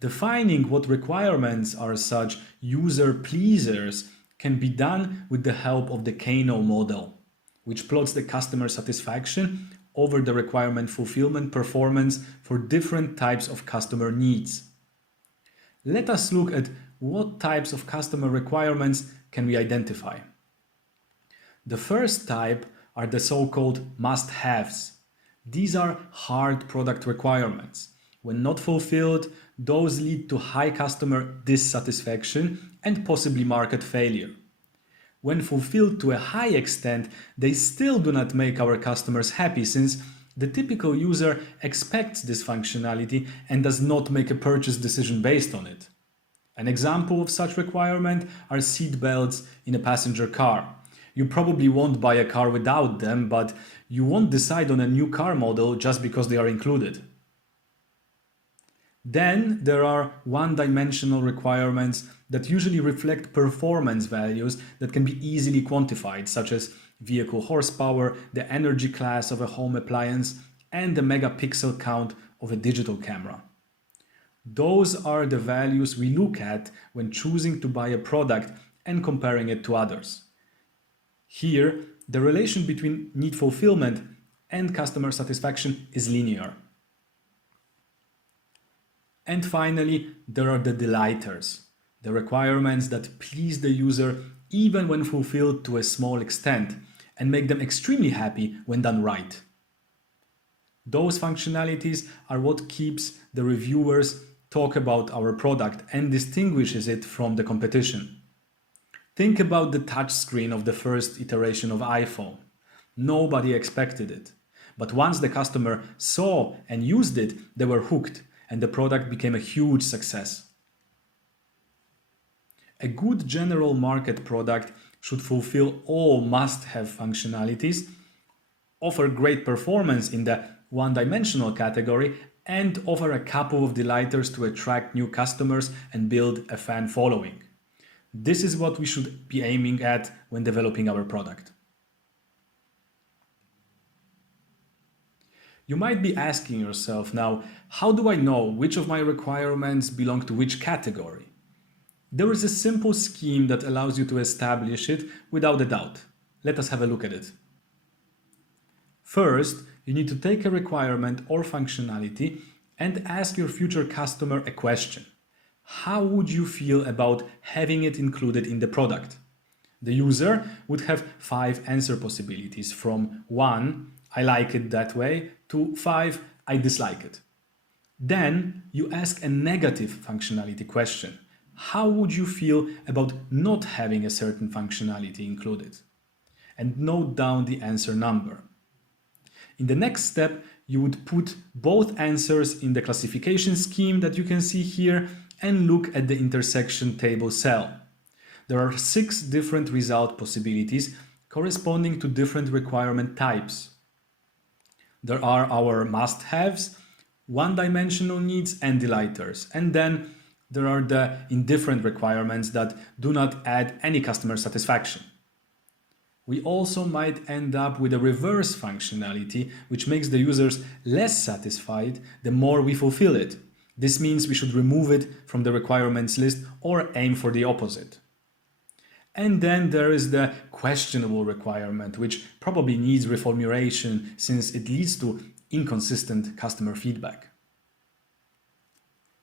Defining what requirements are such user pleasers can be done with the help of the Kano model, which plots the customer satisfaction over the requirement fulfillment performance for different types of customer needs. Let us look at what types of customer requirements can we identify. The first type are the so-called must-haves. These are hard product requirements. When not fulfilled, those lead to high customer dissatisfaction and possibly market failure. When fulfilled to a high extent, they still do not make our customers happy, since the typical user expects this functionality and does not make a purchase decision based on it. An example of such requirement are seat belts in a passenger car. You probably won't buy a car without them, but you won't decide on a new car model just because they are included. Then there are one-dimensional requirements that usually reflect performance values that can be easily quantified, such as vehicle horsepower, the energy class of a home appliance, and the megapixel count of a digital camera. Those are the values we look at when choosing to buy a product and comparing it to others. Here, the relation between need fulfillment and customer satisfaction is linear. And finally, there are the delighters, the requirements that please the user even when fulfilled to a small extent and make them extremely happy when done right. Those functionalities are what keeps the reviewers talk about our product and distinguishes it from the competition. Think about the touchscreen of the first iteration of iPhone. Nobody expected it. But once the customer saw and used it, they were hooked, and the product became a huge success. A good general market product should fulfill all must-have functionalities, offer great performance in the one-dimensional category, and offer a couple of delighters to attract new customers and build a fan following. This is what we should be aiming at when developing our product. You might be asking yourself now, how do I know which of my requirements belong to which category? There is a simple scheme that allows you to establish it without a doubt. Let us have a look at it. First, you need to take a requirement or functionality and ask your future customer a question. How would you feel about having it included in the product? The user would have 5 answer possibilities, from 1, I like it that way, to 5, I dislike it. Then you ask a negative functionality question. How would you feel about not having a certain functionality included? And note down the answer number. In the next step, you would put both answers in the classification scheme that you can see here and look at the intersection table cell. There are 6 different result possibilities corresponding to different requirement types. There are our must-haves, one-dimensional needs, and delighters. And then there are the indifferent requirements that do not add any customer satisfaction. We also might end up with a reverse functionality, which makes the users less satisfied the more we fulfill it. This means we should remove it from the requirements list or aim for the opposite. And then there is the questionable requirement, which probably needs reformulation since it leads to inconsistent customer feedback.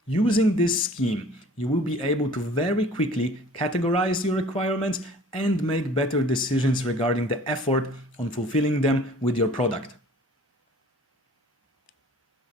Using this scheme, you will be able to very quickly categorize your requirements and make better decisions regarding the effort on fulfilling them with your product.